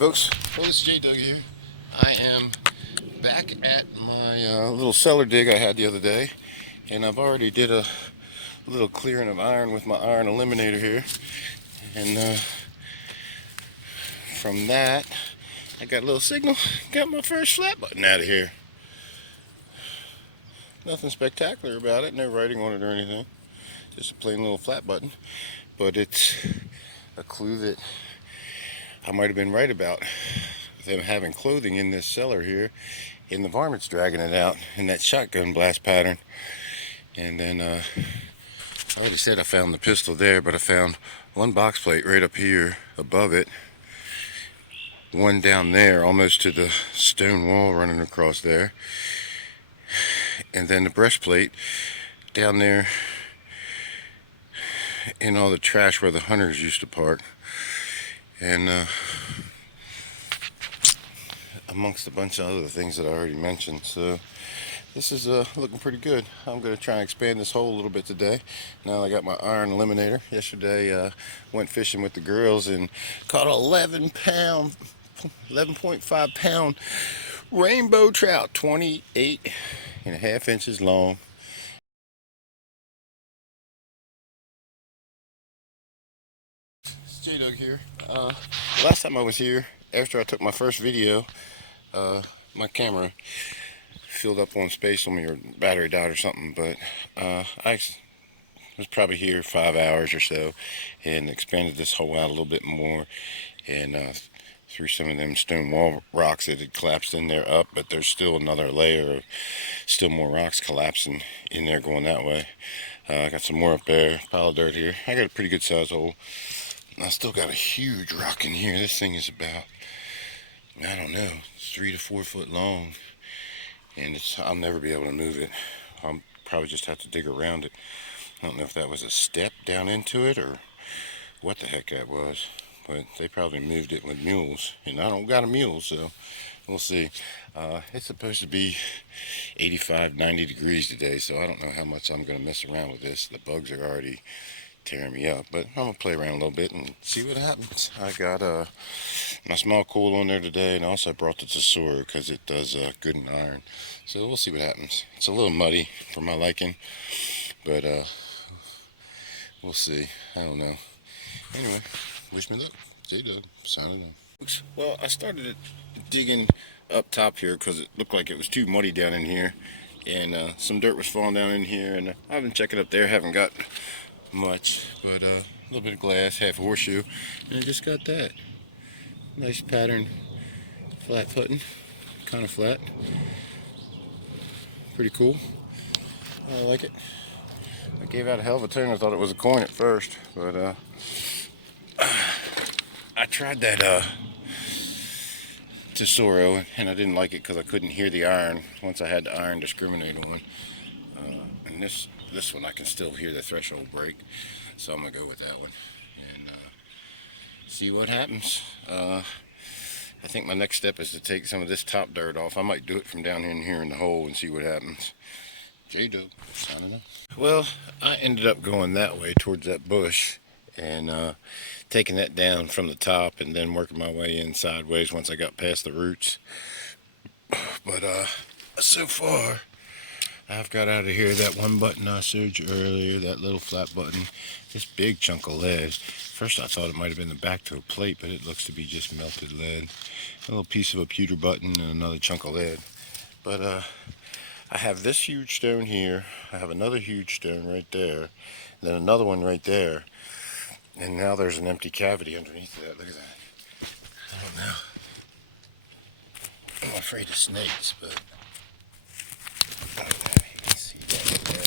Folks, well, this is J Doug here. I am back at my little cellar dig I had the other day, and I've already did a little clearing of iron with my iron eliminator here, and from that, I got a little signal, got my first flat button out of here. Nothing spectacular about it, no writing on it or anything, just a plain little flat button, but it's a clue that I might have been right about them having clothing in this cellar here, and the varmints dragging it out in that shotgun blast pattern. And then I already said I found the pistol there, but I found one box plate right up here above it, one down there almost to the stone wall running across there, and then the breastplate down there in all the trash where the hunters used to park, and amongst a bunch of other things that I already mentioned. So this is looking pretty good. I'm going to try and expand this hole a little bit today. Now I got my iron eliminator. Yesterday went fishing with the girls and caught a 11.5 pound rainbow trout, 28.5 inches long. It's J Doug here. Last time I was here, after I took my first video, my camera filled up on space on me, or battery died or something, but I was probably here 5 hours or so and expanded this hole out a little bit more, and threw some of them stone wall rocks that had collapsed in there up, but there's still another layer of still more rocks collapsing in there going that way. I got some more up there, pile of dirt here. I got a pretty good size hole. I still got a huge rock in here. This thing is about, I don't know, 3 to 4 foot long, and I'll never be able to move it. I'll probably just have to dig around it. I don't know if that was a step down into it or what the heck that was, but they probably moved it with mules, and I don't got a mule, so we'll see. It's supposed to be 85, 90 degrees today, so I don't know how much I'm going to mess around with this. The bugs are already tearing me up, but I'm going to play around a little bit and see what happens. I got my small coil on there today, and I also brought the Tesoro because it does good in iron. So we'll see what happens. It's a little muddy for my liking, but we'll see. I don't know. Anyway, wish me luck. J Doug, signing off. Well, I started digging up top here because it looked like it was too muddy down in here, and some dirt was falling down in here, and I've been checking up there, haven't got much, but a little bit of glass, half a horseshoe, and I just got that. Nice pattern, flat footing, kind of flat. Pretty cool. I like it. I gave out a hell of a turn. I thought it was a coin at first, but I tried that Tesoro, and I didn't like it because I couldn't hear the iron once I had the iron discriminate on. And this one I can still hear the threshold break, so I'm gonna go with that one and see what happens. I think my next step is to take some of this top dirt off. I might do it from down in here in the hole and see what happens. J Doug, signing off. Well, I ended up going that way towards that bush and taking that down from the top and then working my way in sideways once I got past the roots. But so far, I've got out of here that one button I showed you earlier, that little flat button, this big chunk of lead. First I thought it might have been the back to a plate, but it looks to be just melted lead. A little piece of a pewter button and another chunk of lead. But I have this huge stone here, I have another huge stone right there, then another one right there, and now there's an empty cavity underneath that. Look at that. I don't know. I'm afraid of snakes, but I don't know. You can see that there.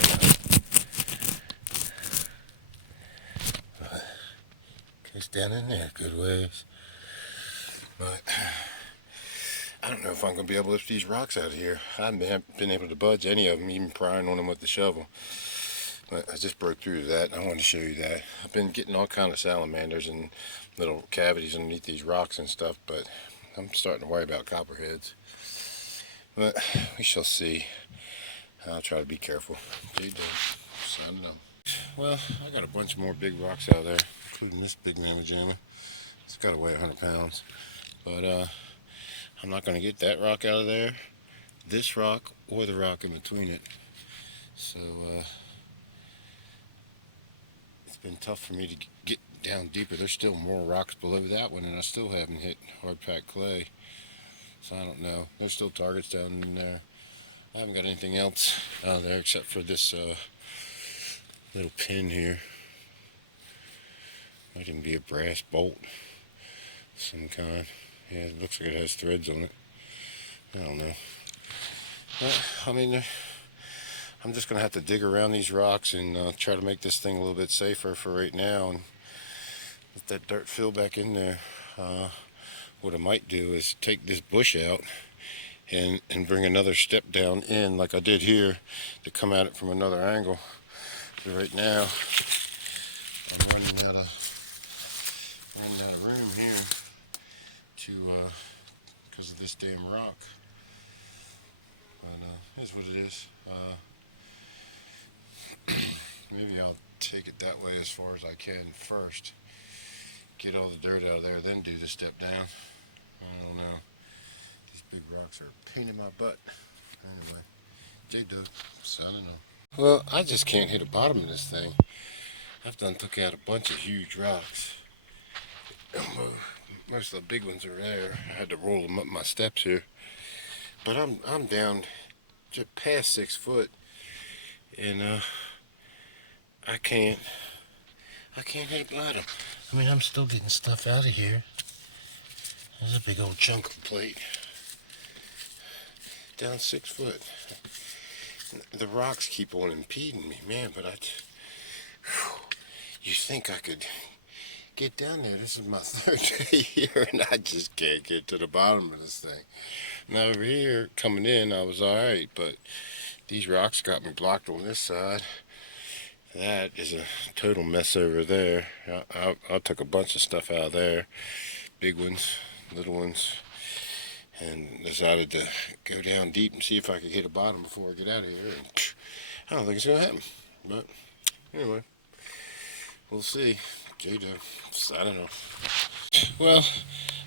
But goes down in there a good ways. But I don't know if I'm going to be able to lift these rocks out of here. I haven't been able to budge any of them, even prying on them with the shovel. But I just broke through that, and I wanted to show you that. I've been getting all kind of salamanders and little cavities underneath these rocks and stuff, but I'm starting to worry about copperheads. But we shall see. I'll try to be careful. J Doug, signing off. Well, I got a bunch more big rocks out there, including this big mamma jamma. It's got to weigh 100 pounds. But I'm not going to get that rock out of there, this rock, or the rock in between it. So it's been tough for me to get down deeper. There's still more rocks below that one, and I still haven't hit hard packed clay. So I don't know. There's still targets down in there. I haven't got anything else out there except for this little pin here. Might even be a brass bolt of some kind. Yeah, it looks like it has threads on it. I don't know. Well, I mean, I'm just going to have to dig around these rocks and try to make this thing a little bit safer for right now and let that dirt fill back in there. What I might do is take this bush out and bring another step down in like I did here to come at it from another angle. But right now, I'm running out of room here to because of this damn rock. But here's what it is. Maybe I'll take it that way as far as I can first. Get all the dirt out of there, then do the step down. I don't know. These big rocks are a pain in my butt. Anyway, J-Dub, so I don't know. Well, I just can't hit the bottom of this thing. I've done took out a bunch of huge rocks. Most of the big ones are there. I had to roll them up my steps here. But I'm down just past 6 foot, and I can't hit the bottom. I mean, I'm still getting stuff out of here. There's a big old chunk of plate. Down 6 foot. The rocks keep on impeding me, man, but you think I could get down there. This is my 3rd day here, and I just can't get to the bottom of this thing. Now over here, coming in, I was alright, but these rocks got me blocked on this side. That is a total mess over there. I took a bunch of stuff out of there, big ones, little ones, and decided to go down deep and see if I could hit the bottom before I get out of here. And I don't think it's going to happen. But anyway, we'll see. J-Dub, I don't know. Well,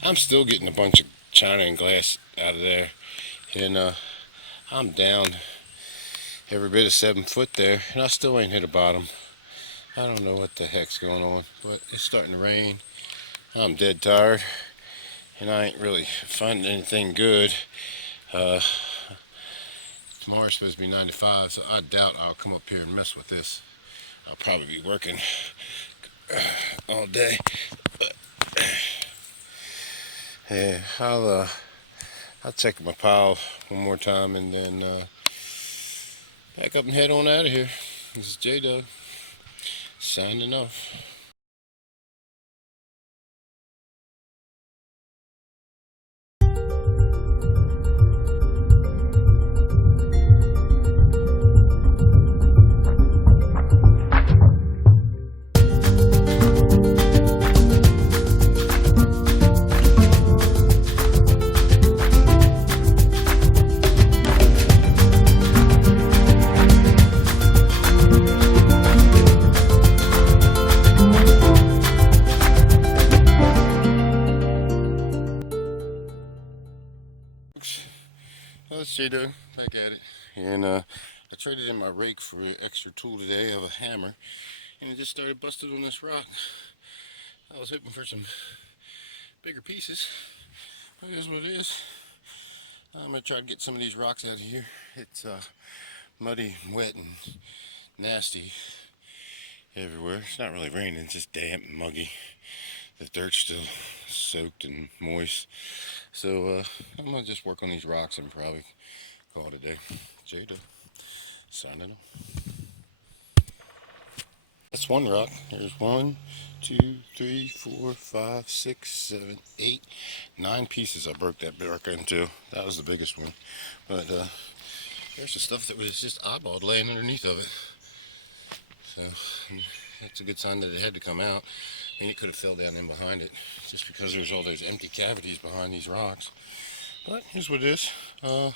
I'm still getting a bunch of china and glass out of there. And I'm down every bit of 7 foot there, and I still ain't hit the bottom. I don't know what the heck's going on, but it's starting to rain. I'm dead tired, and I ain't really finding anything good. Tomorrow's supposed to be 95, so I doubt I'll come up here and mess with this. I'll probably be working all day. But, yeah, I'll check my pile one more time and then back up and head on out of here. This is J-Dub, signing off. Well, it's J-Dub, back at it. And I traded in my rake for an extra tool today of a hammer, and it just started busted on this rock. I was hoping for some bigger pieces. It is what it is. I'm going to try to get some of these rocks out of here. It's muddy and wet and nasty everywhere. It's not really raining, it's just damp and muggy. The dirt's still soaked and moist. So I'm going to just work on these rocks and probably call it a day. J-Dub, signing off. That's one rock. There's 1, 2, 3, 4, 5, 6, 7, 8, 9 pieces I broke that bark into. That was the biggest one. But there's the stuff that was just eyeballed laying underneath of it. So that's a good sign that it had to come out. I mean, it could have fell down in behind it just because there's all those empty cavities behind these rocks. But here's what it is. I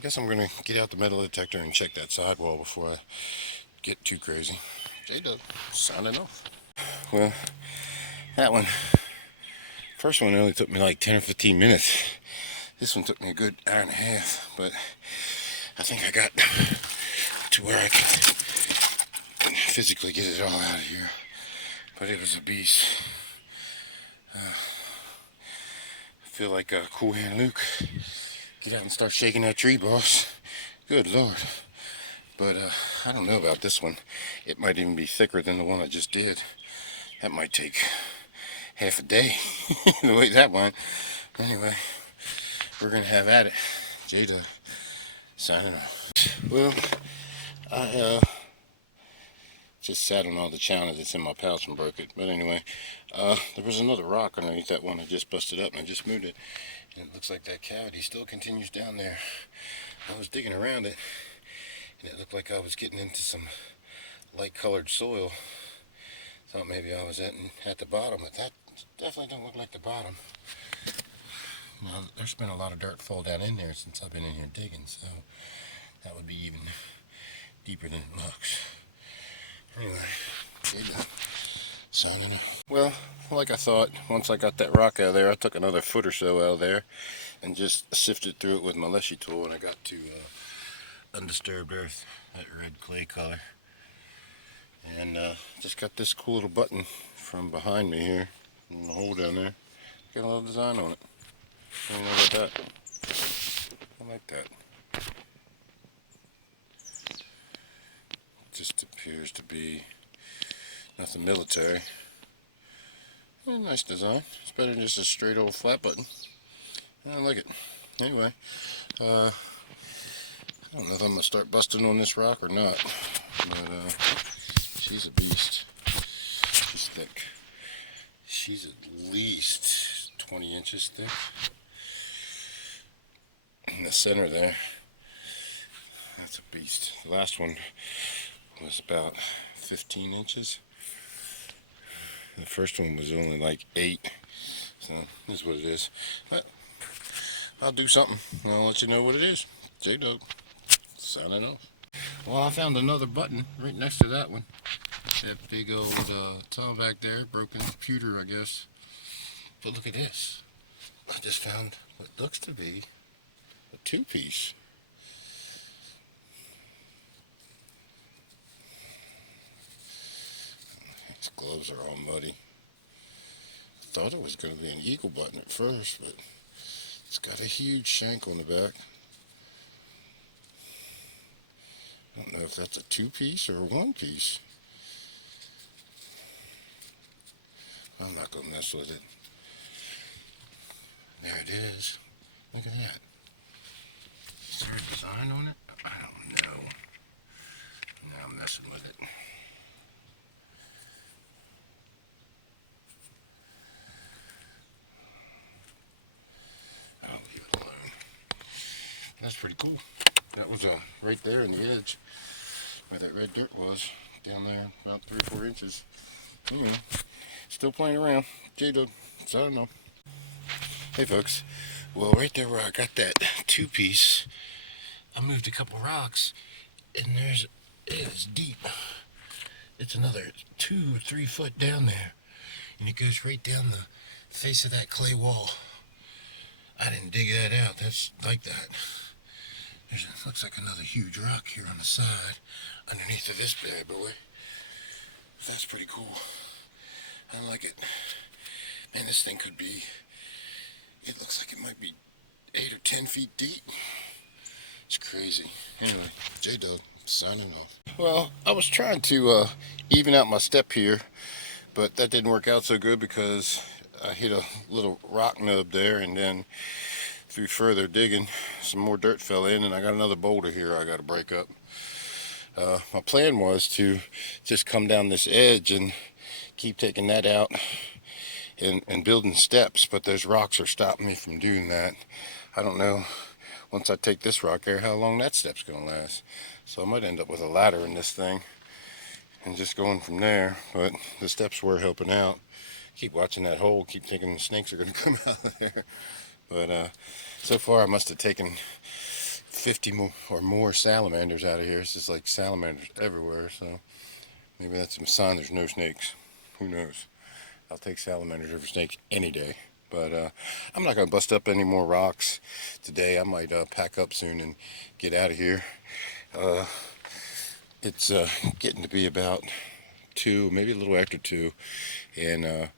guess I'm going to get out the metal detector and check that sidewall before I get too crazy. J-Dub, signing off. Well, that one First one only took me like 10 or 15 minutes. This one took me a good hour and a half, but I think I got to where I could physically get it all out of here. But it was a beast. I feel like Cool Hand Luke. Get out and start shaking that tree, boss. Good Lord. But I don't know about this one. It might even be thicker than the one I just did. That might take half a day, the way that went. Anyway, we're going to have at it. Jada, signing off. Well, I just sat on all the china that's in my pouch and broke it. But anyway, there was another rock underneath that one I just busted up, and I just moved it. And it looks like that cavity still continues down there. I was digging around it, and it looked like I was getting into some light colored soil. Thought maybe I was at the bottom, but that definitely don't look like the bottom. Now, there's been a lot of dirt fall down in there since I've been in here digging, so that would be even deeper than it looks. Anyway, signing off. Well, like I thought, once I got that rock out of there, I took another foot or so out of there and just sifted through it with my leshy tool, and I got to undisturbed earth, that red clay color. And just got this cool little button from behind me here, in the hole down there. Got a little design on it. What do you know about that? I like that. Just appears to be nothing military. Yeah, nice design. It's better than just a straight old flat button. I like it. Anyway, I don't know if I'm going to start busting on this rock or not. But she's a beast. She's thick. She's at least 20 inches thick. In the center there, that's a beast. The last one was about 15 inches. The first one was only like 8. So this is what it is. But I'll do something. I'll let you know what it is. J-Dog, signing off. Well, I found another button right next to that one. That big old tile back there, broken computer, I guess. But look at this. I just found what looks to be a 2-piece. His gloves are all muddy. I thought it was going to be an eagle button at first, but it's got a huge shank on the back. I don't know if that's a 2-piece or a 1-piece. I'm not going to mess with it. There it is. Look at that. Is there a design on it? I don't know. Now I'm messing with it. I'll leave it alone. That's pretty cool. That was right there in the edge where that red dirt was. Down there about 3 or 4 inches. Anyway, still playing around. J-Dog, signing off. Hey folks. Well, right there where I got that 2-piece, I moved a couple rocks, and it is deep. It's another 2 or 3 foot down there, and it goes right down the face of that clay wall. I didn't dig that out. That's like that. Looks like another huge rock here on the side, underneath of this bad boy. That's pretty cool. I like it. Man, this thing could be, it looks like it might be 8 or 10 feet deep. It's crazy. Anyway, J-Dog, signing off. Well, I was trying to even out my step here, but that didn't work out so good because I hit a little rock nub there, and then through further digging, some more dirt fell in, and I got another boulder here I got to break up. My plan was to just come down this edge and keep taking that out and building steps, but those rocks are stopping me from doing that. I don't know, once I take this rock there, how long that step's going to last. So I might end up with a ladder in this thing and just going from there, but the steps were helping out. Keep watching that hole, keep thinking the snakes are going to come out of there. But so far I must have taken 50 or more salamanders out of here. It's just like salamanders everywhere, so maybe that's a sign there's no snakes. Who knows? I'll take salamanders over snakes any day. But I'm not going to bust up any more rocks today. I might pack up soon and get out of here. Uh, it's getting to be about 2, maybe a little after 2. And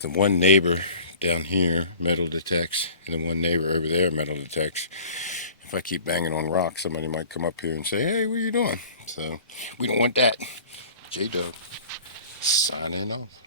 the one neighbor down here metal detects, and the one neighbor over there metal detects. If I keep banging on rocks, somebody might come up here and say, hey, what are you doing? So we don't want that. J-Dub signing off.